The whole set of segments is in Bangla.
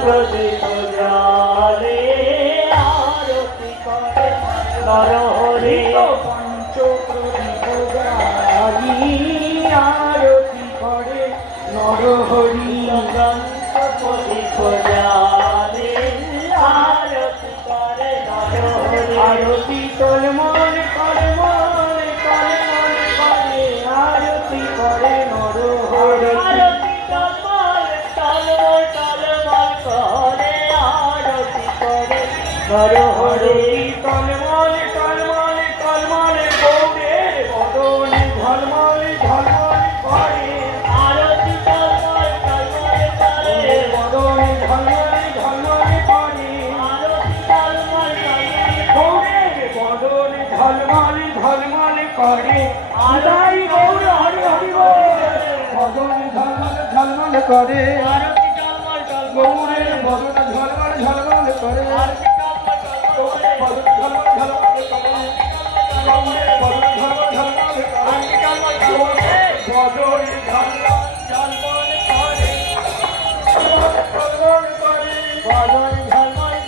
প্রদীপ জালে আরতি করে নরহরি পঞ্চ প্রদীপ জালি আরতি করে নরহরি প্রদীপ জালে আরতি করে নরহরি আরতি তলমল করমল তলমল করে আরতি করে নরহরি আরতি তলমল তলমল তলমল করে আরতি করে নরহরি তলমল তলমল তলমল গৌরের বদন ঝলমল ঝলমল করে আরতি তলমল তলমল করে বদন ঝলমল ঝলমল করে আরতি তলমল তলমল গৌরের বদন ঝলমল ঝলমল করে আদাই গৌর হরি হরি বদন ঝলমল ঝলমল করে আরতি তলমল তলমল গৌরের বদন ঝলমল ঝলমল করে আরতি বদন ঝলমল ঝলমল করে গৌরের বদন ঝলমল ঝলমল করে আরতি তলমল গৌরের বদন ঝলমল ঝলমল করে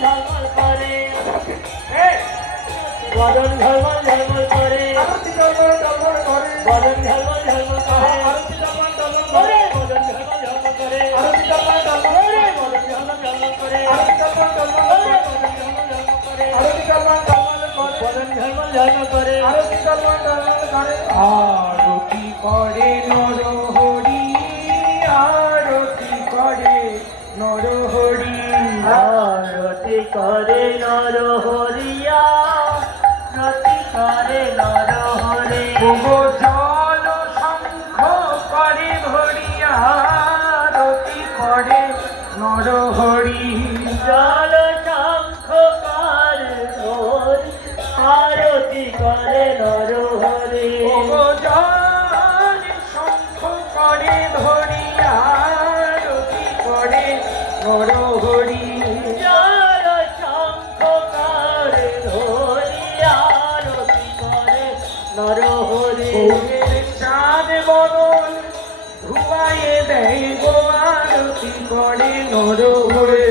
ঝলমল করে বদন ঝলমল ঝলমল করে বদন ঝলমল ঝলমল করে আরতি ঝলমল ঝলমল করে বদন ঝলমল ঝলমল করে আরতি ঝলমল ঝলমল করে বদন ঝলমল ঝলমল করে আরতি ঝলমল ঝলমল করে বদন ঝলমল ঝলমল করে আরতি ঝলমল ঝলমল করে বদন ঝলমল ঝলমল করে আরতি করে নরহরি আরতি করে নরহরি আরতি করে নরহরিয়া আরতি করে নরহরি গো জল শঙ্খ করে ভরিয়া আরতি করে নরহরি জল শঙ্খ করে ধরি আরতি করে নরহরি গো জল শঙ্খ করে ধরিয়া আরতি করে নরহরি জল শঙ্খ করে ধরিয়া আরতি করে নরহরি চাঁদ বদন ধুয়ায়ে দেয় গো আরতি করে নরহরি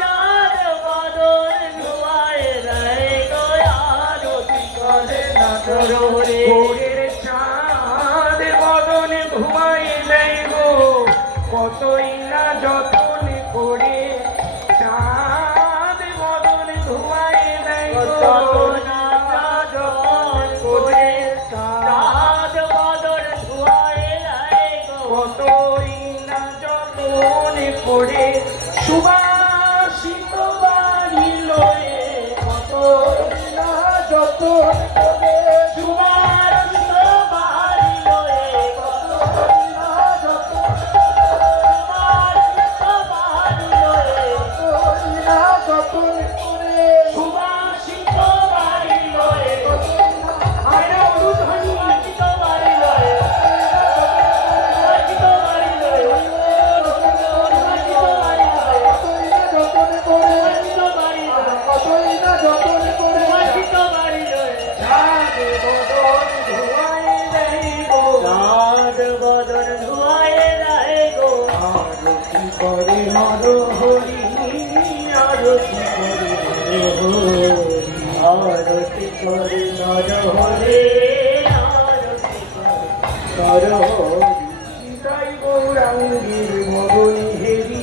চাঁদ বদন ধুয়ায়ে দেয় গো আরতি করে নরহরি চাঁদ বদন ধুয়ায়ে দেয় গো কতই না যতন করে চাঁদ বদন ধুয়ায়ে দেয় গো কত না যতন করে চাঁদ বদন ধুয়ায়ে দেয় গো কতই না যতন করে সুবাসিত বাড়ি লয়ে কতই না যতন করে সুবাসিত বাড়ি লয়ে কতই না যতন সুবাসিত বাড়ি লয়ে কতই না যতন করে সুবাসিত বাড়ি লয়ে কতই না আয়না উরুধ্বনি সুবাসিত বাড়ি লয়ে সুবাসিত বাড়ি লয়ে সুবাসিত বাড়ি লয়ে কতই না যতন করে সুবাসিত বাড়ি লয়ে কতই না যতন করে সুবাসিত বাড়ি লয়ে চাঁদ বদন ধুয়ায়ে দেয় গো চাঁদ বদন ধুয়ায়ে দেয় গো আরতি করে নরহরি আরতি করে নরহরি আরতি করে নরহরি আরতি করে নরহরি তাই গৌরাঙ্গের মদন হেরি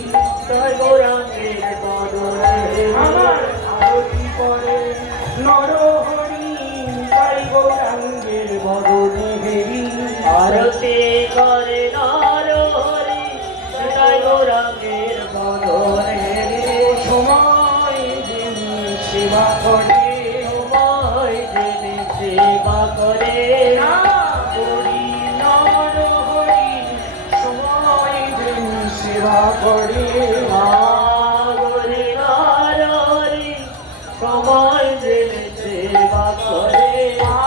তাই গৌরাঙ্গের মদন হেরি আমার আরতি করে নরহরি তাই গৌরাঙ্গের মদন হেরি আরতি করে নরহরি তাই গৌরাঙ্গের মদন হেরি সময় যিনি সেবা করে সময় যিনি সেবা করে করি নরহরি সময় যিনি সেবা করে করি নরহরি সময় যিনি সেবা করে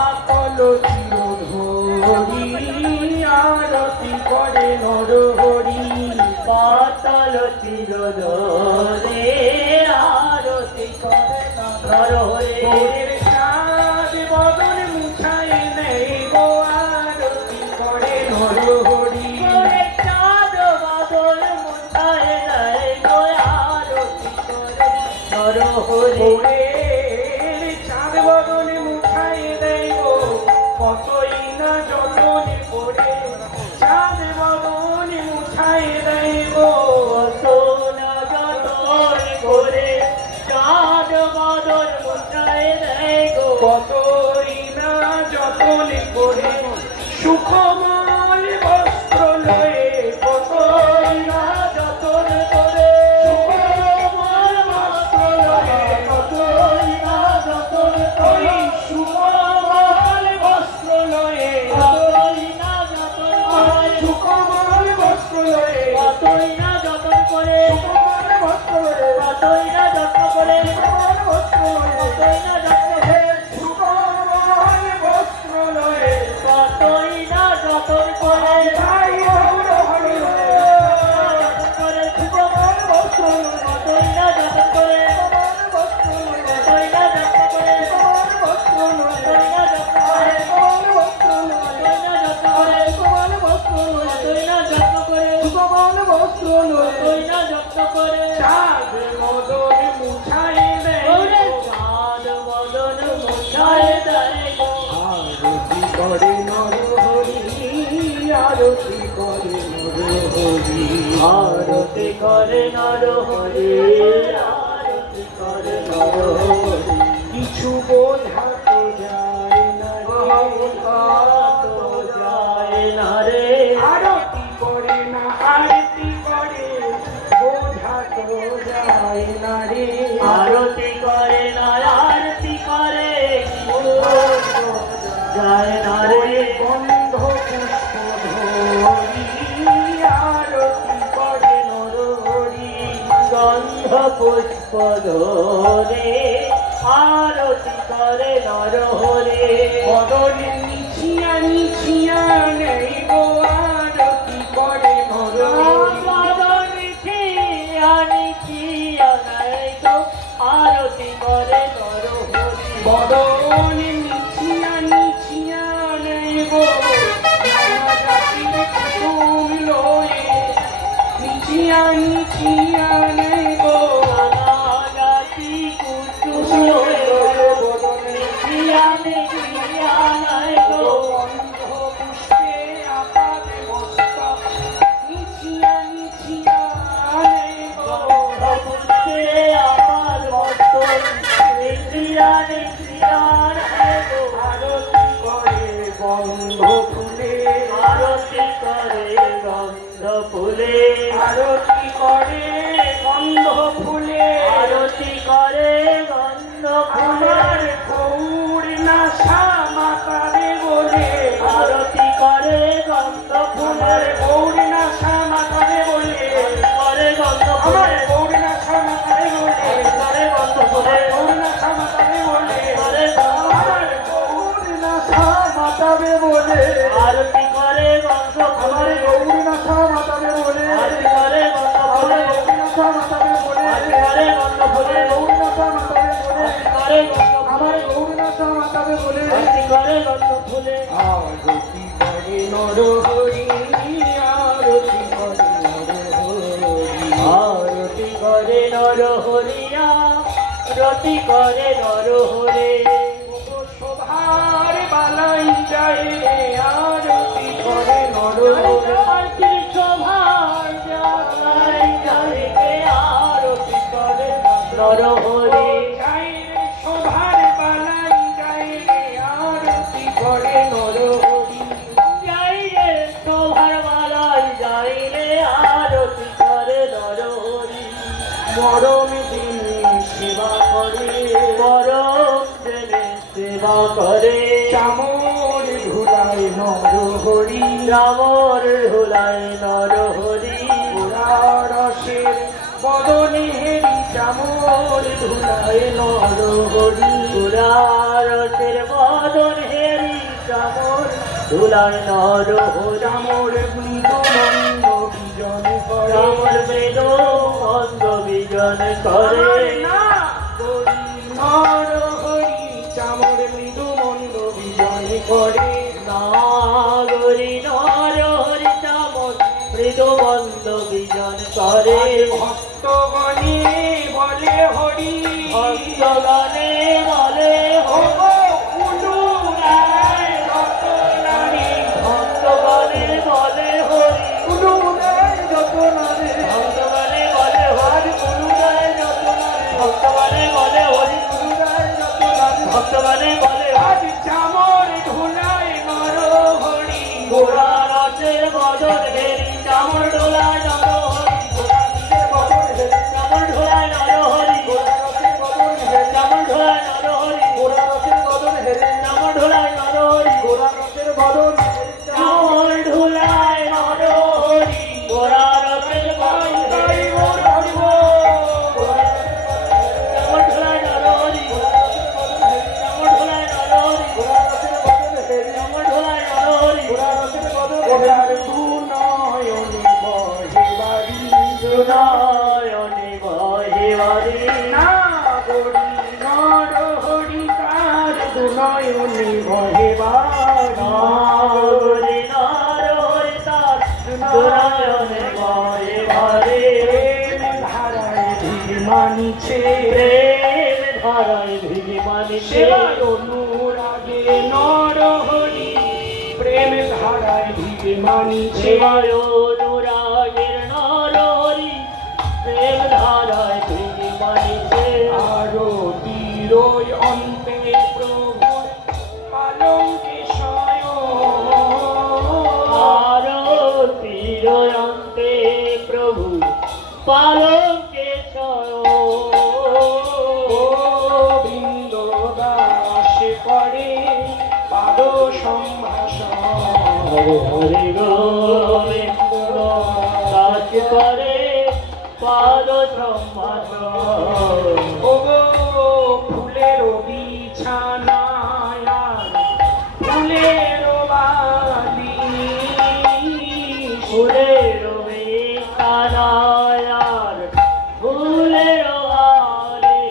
আকল চির ধরি আরতি করে নরহরি পাতাল চিরদরে আরতি করে নরহরি গৌরীর চাঁদ বদন মুছায় নেই গো আরতি করে নরহরি চাঁদ বদন মুছায় নেই গো আরতি করে নরহরি চাঁদ বদন মুছায় দেয় গো কতই না যতন করে চাঁদ বদন মুছায় দেয় গো কত না যতন করে চাঁদ বদন মুছায় দেয় গো কতই না যতন করে সুখময় বস্ত্র লয়ে কতই না যতন করে সুখময় বস্ত্র লয়ে কতই না যতন করে সুখময় বস্ত্র লয়ে কতই না যতন করে সুখময় বস্ত্র লয়ে কতই না যতন করে সুখময় বস্ত্র লয়ে কতই না যত্ন করে সুখময় বস্ত্র লয়ে কতই না যত্ন করে সুখময় বস্ত্র লয়ে কতই না যতন করে তাই গৌর হরি যতন করে সুখময় বস্ত্র কতই না যতন করে বস্ত্র কতই না যত্ন করে বস্ত্র কতই না যত্ন করে বস্ত্র কতই না যত্ন করে বস্ত্র কতই না যত্ন করে সুখময় বস্ত্র কতই না যত্ন করে চাঁদ বদন মুছায় দেয় চাঁদ বদন মুছায় দেয় আরতি করে নরহরি আরতি করে নরহরি আরতি করে নরহরি আরতি করে নরহরি কিছু বোঝাতে যায় না রে যায় না রে আরতি করে না আরতি করে বোঝাতে যায় না রে আরতি করে না আরতি করে যায় না রে গন্ধ পুষ্প ধরি আরতি করে নরহরি গন্ধ পুষ্প ধরে আরতি করে নরহরি বদনে নিছিয়া নিছিয়া নেই গো আরতি করে নরহরি বদনে নিছিয়া নিছিয়া নেই গো আরতি করে নরহরি বদনে নিছিয়া নিছিয়া নেই গো নানা জাতির কুসুম লয়ে নিছিয়া নিছিয়া নেই গো নানা জাতি কুসুম লয়ে বদনে নিছিয়া নিছিয়া নেই গো গন্ধ পুষ্পে আপাদ মস্তক নিছিয়া নিছিয়া নেই গো গন্ধ পুষ্পে আপাদ মস্তক নিছিয়া নিছিয়া নেই গো আরতি করে গন্ধ ফুলে আরতি করে গন্ধ ফুলে আরতি করে গন্ধ ফুলে আরতি করে গন্ধ ফুলের গৌর নাশা মাতারে বলে আরতি করে গন্ধ ফুলের গৌর নাশা মাতারে বলে করে গন্ধ ফুলের গৌর নাশা মাতারে বলে করে গন্ধ ফুলের গৌর নাশা মাতারে বলে করে আমার গৌর নাশা মাতারে বলে আরতি করে গন্ধ ফুলের গৌর নাশা মাতারে বলে আরতি করে গন্ধ ফুলের গৌর নাশা মাতারে বলে আরতি করে গন্ধ ফুলের গৌর নাশা মাতারে বলে আরতি করে আমার গৌর নাশা মাতারে বলে আরতি করে গন্ধ ফুলে আরতি করে নরহরি আরতি করে নরহরি আরতি করে নরহরি আরতি করে নরহরি শোভার বালাই যায় আরতি করে নরহরি শোভার বালাই যায় আরতি করে নরহরি শোভার বালাই যায় আরতি করে নরহরি যাই রে শোভার বালাই যাই রে আরতি করে নরহরি মরম দিনে সেবা করে মরম দিনে সেবা করে চামর ধুলায় নরহরি চামর ধুলায় নরহরি রসের বদনে হেরি চামর ধুলায় নরহরি রসের বদন হেরি চামর ধুলায় নরহরি চামর বিজন করে না গরি নর হরি চামর মৃদু মন্দ বিজন করে নাগরি নর হরি চামর মৃদু মন্দ বিজন করে ভক্তগণে বলে হরি ভক্তগণে বলে উলুরায় রতনারে ভক্তগণে বলে হরি উলুরায় রতনারে ভক্তগণে বলে হরি গুরুরায় যতনারে ভক্তগণে বলে হরি উলুরায় রতনারে ভক্তগণে বলে আজ চামর ধুলায় নর হরি গোরা রসের বদল হেরি চামর ঢোলায় নর হরি চামর ঢোলায় নর হরি চামর ঢোলায় নর হরি চামর ঢোলায় নর হরি চামর ঢোলায় নর হরি গোরা রসের বদল হেরি চামর ঢোলায় নর হরি চামর ঢোলায় নর হরি চামর ঢোলায় নর হরি নয়নে বহে বাড়ি নাগরি নর হরি তার নয়নে বহে বাড়ি মানিছে প্রেম ধারায় ভিড়ি মানিছে সেবার অনুরাগে নর হরি প্রেম ধারায় ভিড়ে মানিছে সেবায় অনুরাগের নর হরি প্রেম ধারায় ভিড়ি মানিছে আরো তীরই অন্তে প্রভু পালঙ্কে আরতিরয়ন্তে প্রভু পালঙ্কে গোবিন্দ দাসে পড়ে পাদ সম্ভাষণ হরে হরে গোবিন্দ দাস করে পাদ সম্ভাষণ ও ফুলের বিছানায় ফুলের বালি ফুলের কানায়ার ফুলের আলে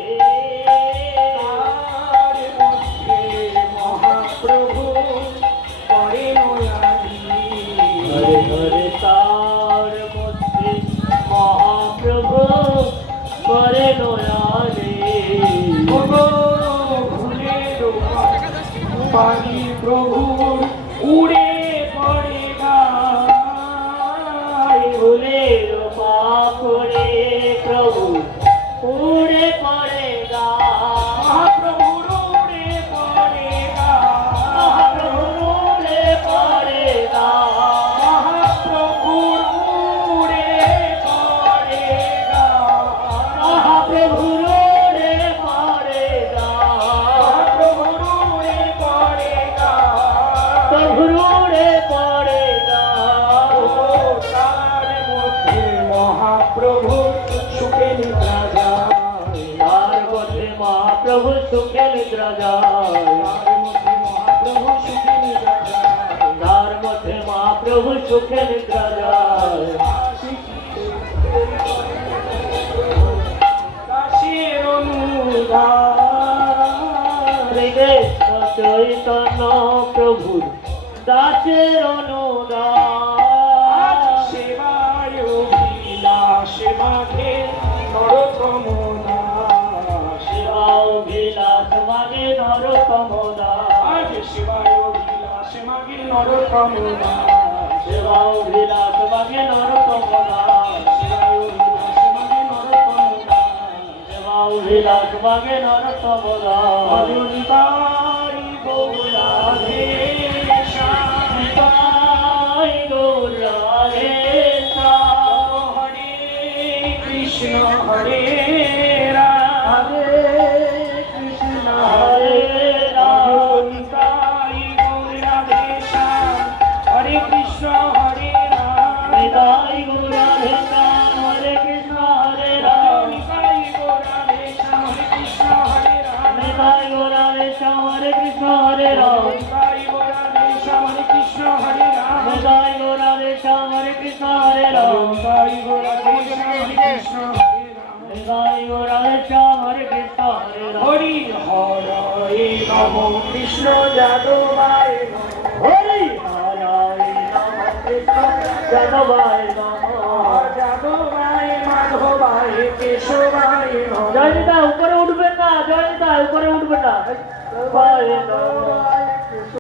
তার মধ্যে মহাপ্রভু করে নয়ালি হরে হরে তার মধ্যে মহাপ্রভু করে নয়ালে ফুলের বালি প্রভুর উড়ে পড়ে গায় ফুলের পাপড়ে প্রভু উড়ে পড়ে গা মহাপ্রভুর উড়ে পড়ে গায় মহাপ্রভু উড়ে পড়ে গা মহাপ্রভুর উড়ে পড়ে গায় মহাপ্রভু উড়ে পড়ে গা মহাপ্রভুর উড়ে পড়ে গায় প্রভু উড়ে পড়ে গা তার মধ্যে মহাপ্রভু সুখে নিদ্রা যায় তার মধ্যে মহাপ্রভু সুখে নিদ্রা যায় তার মধ্যে মহাপ্রভু সুখে নিদ্রা যায় তার মধ্যে মহাপ্রভু সুখে নিদ্রা যায় দাসের অনুদান শ্রীকৃষ্ণ চৈতন্য প্রভুর দাসের অনুদান সেবায় অভিলাষ মাঘে নরতম দাস অভিলাষ মানে নরতম দাস আজ সেবায় অভিলাষ মাঘে নরতম দাস সেবা অভিলাষ মানে নরতম দাস সেবায় অভিলাষ মাঘে নরতম দাস সেবা অভিলাষ মানে নরতম দাস অজনিতারি গৌরাধে তাই গৌর রাধে শ্যাম। হরে কৃষ্ণ হরে রাম কৃষ্ণ হরে রাম অজনিতারি গৌরাধে হরে কৃষ্ণ হরে রাম নিতাই গৌর রাধে শ্যাম হরে কৃষ্ণ হরে রাম অজনিতারি গৌরাধে হরে কৃষ্ণ হরে রাম নিতাই গৌর রাধে শ্যাম হরে কৃষ্ণ হরে রাম অজনিতারি গৌরাধে হরে কৃষ্ণ হরে রাম নিতাই গৌর রাধে শ্যাম হরে কৃষ্ণ হরে রাম অজনিতারি গৌরাধে হরে কৃষ্ণ হরে রাম শিবায় রাধে শ্যাম হরে কৃষ্ণ হরে রাম হরি হরে নম কৃষ্ণ যাদবায় নম হরি হরে নম কৃষ্ণ যাদবায় নম যাদবায় মাধবায় কেশবায় নম জয়নিতা উপরে উঠবেন না, জয়নিতা উপরে উঠবেন না। যাদবায় নম